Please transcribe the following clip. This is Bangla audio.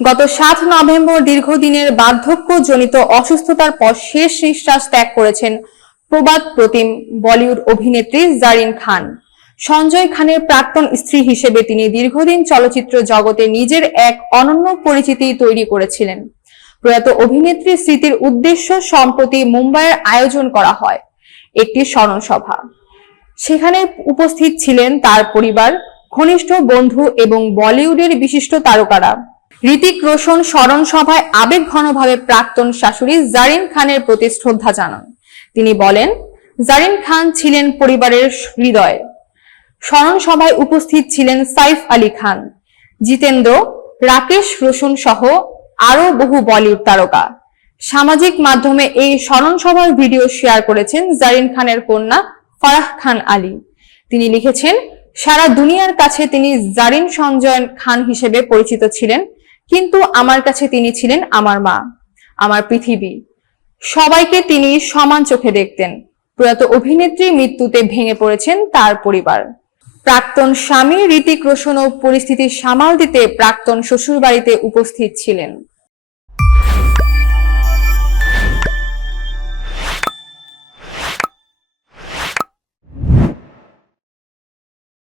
গত 7 নভেম্বর দীর্ঘদিনের বার্ধক্যজনিত অসুস্থতার পর শেষ নিঃশ্বাস ত্যাগ করেছেন প্রবাদ প্রতিম বলিউড অভিনেত্রী জারিন খান। সঞ্জয় খানের প্রাক্তন স্ত্রী হিসেবে তিনি দীর্ঘদিন চলচ্চিত্র জগতে নিজের এক অনন্য পরিচিতি তৈরি করেছিলেন। প্রয়াত অভিনেত্রীর স্মৃতির উদ্দেশ্যে সম্প্রতি মুম্বাইয়ের আয়োজন করা হয় একটি স্মরণ সভা। সেখানে উপস্থিত ছিলেন তার পরিবার, ঘনিষ্ঠ বন্ধু এবং বলিউডের বিশিষ্ট তারকারা। ঋতিক রোশন স্মরণ সভায় আবেগঘনভাবে প্রাক্তন শাশুড়ি জারিন খানের প্রতি শ্রদ্ধা জানান। তিনি বলেন, জারিন খান ছিলেন পরিবারের হৃদয়। স্মরণ সভায় উপস্থিত ছিলেন সাইফ আলী খান, জিতেন্দ্র, রাকেশ রোশন সহ আরো বহু বলিউড তারকা। সামাজিক মাধ্যমে এই স্মরণ সভার ভিডিও শেয়ার করেছেন জারিন খানের কন্যা ফারাহ খান আলী। তিনি লিখেছেন, সারা দুনিয়ার কাছে তিনি জারিন সঞ্জয় খান হিসেবে পরিচিত ছিলেন, কিন্তু আমার কাছে তিনি ছিলেন আমার মা, আমার পৃথিবী। সবাইকে তিনি সমান চোখে দেখতেন। প্রয়াত অভিনেত্রীর মৃত্যুতে ভেঙে পড়েছেন তার পরিবার। প্রাক্তন স্বামী ঋতিক রোশনও পরিস্থিতি সামাল দিতে প্রাক্তন শ্বশুরবাড়িতে উপস্থিত ছিলেন।